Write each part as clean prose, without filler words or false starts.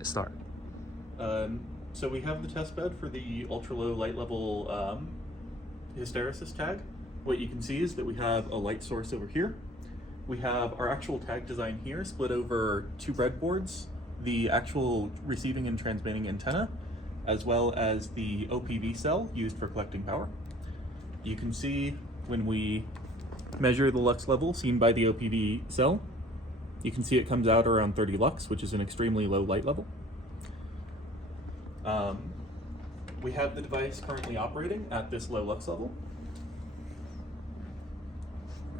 to start. So we have the test bed for the ultra-low light level hysteresis tag. What you can see is that we have a light source over here. We have our actual tag design here split over two breadboards, the actual receiving and transmitting antenna, as well as the OPV cell used for collecting power. You can see when we measure the lux level seen by the OPV cell, you can see it comes out around 30 lux, which is an extremely low light level. We have the device currently operating at this low lux level.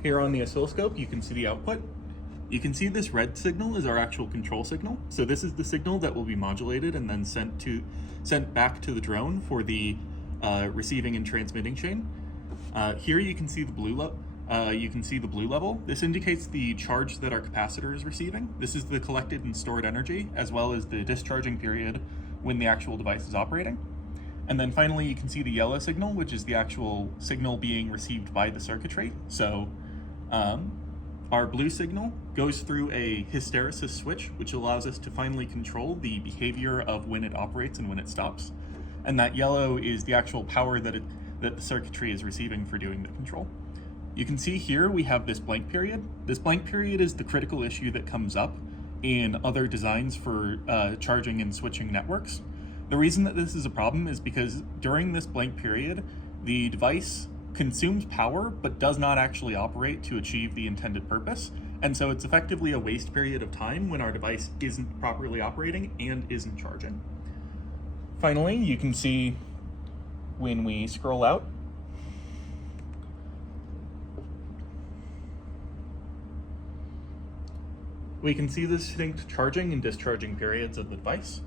Here on the oscilloscope, you can see the output. You can see this red signal is our actual control signal. So this is the signal that will be modulated and then sent back to the drone for the receiving and transmitting chain. Here you can see the blue level. This indicates the charge that our capacitor is receiving. This is the collected and stored energy, as well as the discharging period when the actual device is operating. And then finally, you can see the yellow signal, which is the actual signal being received by the circuitry. So our blue signal goes through a hysteresis-switch, which allows us to finally control the behavior of when it operates and when it stops. And that yellow is the actual power that the circuitry is receiving for doing the control. You can see here we have this blank period. This blank period is the critical issue that comes up in other designs for charging and switching networks. The reason that this is a problem is because during this blank period, the device consumes power but does not actually operate to achieve the intended purpose. And so it's effectively a waste period of time when our device isn't properly operating and isn't charging. Finally, you can see when we scroll out, we can see the distinct charging and discharging periods of the device.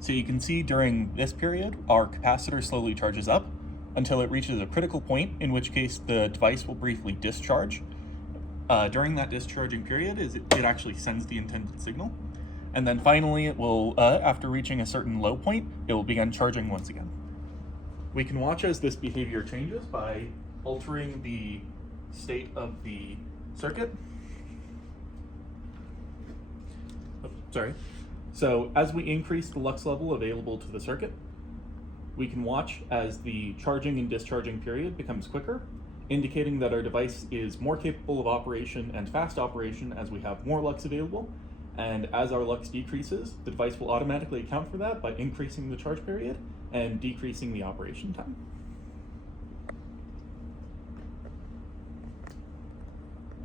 So you can see during this period, our capacitor slowly charges up until it reaches a critical point, in which case the device will briefly discharge. During that discharging period, it actually sends the intended signal. And then finally, it will, after reaching a certain low point, it will begin charging once again. We can watch as this behavior changes by altering the state of the circuit. So as we increase the lux level available to the circuit, we can watch as the charging and discharging period becomes quicker, indicating that our device is more capable of operation and fast operation as we have more lux available. And as our lux decreases, the device will automatically account for that by increasing the charge period and decreasing the operation time.